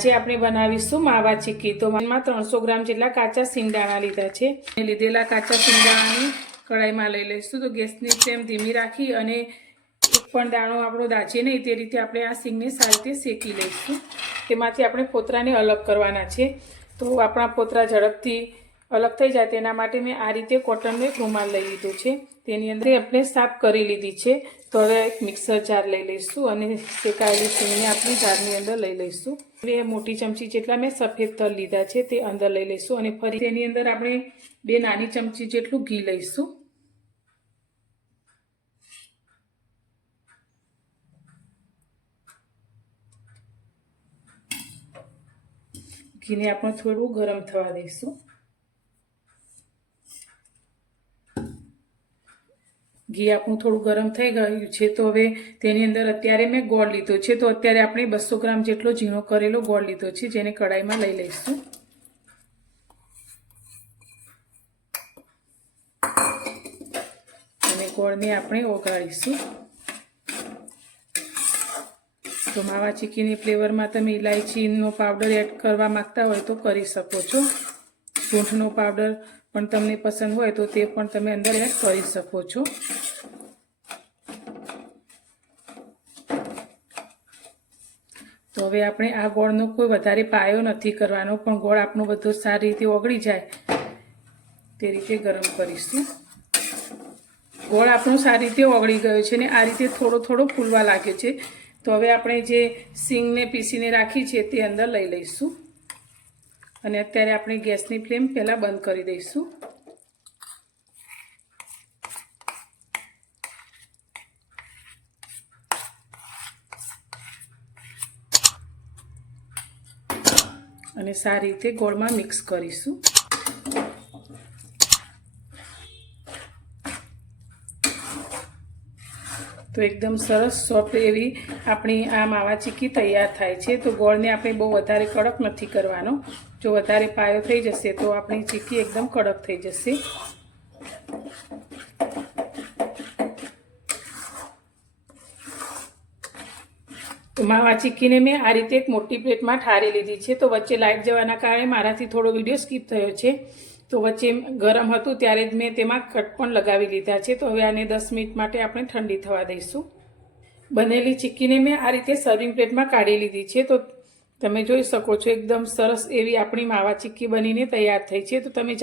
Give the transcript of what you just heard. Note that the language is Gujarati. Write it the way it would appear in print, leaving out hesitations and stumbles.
આજે આપણે બનાવીશું માવા ચીક્કી। તો એમાં 300 ગ્રામ જેટલા કાચા સિંગદાણા લીધા છે। લીધેલા કાચા સિંગદાણાને કડાઈમાં લઈ લઈશું। તો ગેસની ફ્લેમ ધીમી રાખી અને એક પણ દાણો આપણો દાજે નહીં તે રીતે આપણે આ સિંગને સારી રીતે શેકી લઈશું। તેમાંથી આપણે ફોતરાને અલગ કરવાના છે। તો આપણા ફોતરા ઝડપથી અલગ થઈ જાય તેના માટે મેં આ રીતે કોટનનો એક રૂમાલ લઈ લીધો છે। તેની અંદર આપણે સાફ કરી લીધી છે। તો હવે એક મિક્સર જાર લઈ લઈશું અને શેકાયેલી સિંગને આપણે જારની અંદર લઈ લઈશું। હવે મોટી ચમચી જેટલા મેં સફેદ તલ લીધા છે તે અંદર લઈ લઈશું અને ફરી તેની અંદર આપણે 2 નાની ચમચી જેટલું ઘી લઈશું। ઘીને આપણે થોડું ગરમ થવા દઈશું। ઘી આપણું થોડું ગરમ થઈ ગયું છે। તો હવે તેની અંદર અત્યારે મેં ગોળ લીધો છે। તો અત્યારે આપણે 200 ગ્રામ જેટલો ઝીણો કરેલો ગોળ લીધો છે જેને કડાઈમાં લઈ લઈશું અને ગોળને આપણે ઓગાળીશું। તો માવા ચીક્કીની ફ્લેવરમાં તમે ઇલાયચીનો પાવડર એડ કરવા માંગતા હોય તો કરી શકો છો। સૂંઠનો પાવડર પણ તમને પસંદ હોય તો તે પણ તમે અંદર એડ કરી શકો છો। તો હવે આપણે આ ગોળનો કોઈ વધારે પાયો નથી કરવાનો, પણ ગોળ આપણો બધો સારી રીતે ઓગળી જાય તે રીતે ગરમ કરીશું। ગોળ આપણો સારી રીતે ઓગળી ગયો છે ને આ રીતે થોડો થોડો ફૂલવા લાગ્યો છે। તો હવે આપણે જે સિંગને પીસીને રાખી છે તે અંદર લઈ લઈશું અને અત્યારે આપણે ગેસની ફ્લેમ પહેલાં બંધ કરી દઈશું। અને સારી રીતે ગોળમાં મિક્સ કરીશું। તો એકદમ સરસ સોફ્ટ એવી આપણી આ માવા ચીક્કી તૈયાર થાય છે। તો ગોળને આપણે બહુ વધારે કડક નથી કરવાનો, જો વધારે પાયો થઈ જશે તો આપણી ચીક્કી એકદમ કડક થઈ જશે। તો માવા ચીક્કીને મેં આ રીતે એક મોટી પ્લેટમાં ઠારી લીધી છે। તો વચ્ચે લાઇટ જવાના કારણે મારાથી થોડો વિડીયો સ્કીપ થયો છે। તો વચ્ચે ગરમ હતું ત્યારે જ મેં તેમાં કટ પણ લગાવી લીધા છે। તો હવે આને 10 મિનિટ માટે આપણે ઠંડી થવા દઈશું। બનેલી ચીક્કીને મેં આ રીતે સર્વિંગ પ્લેટમાં કાઢી લીધી છે। તો તમે જોઈ શકો છો એકદમ સરસ એવી આપણી માવા ચીક્કી બનીને તૈયાર થઈ છે। તો તમે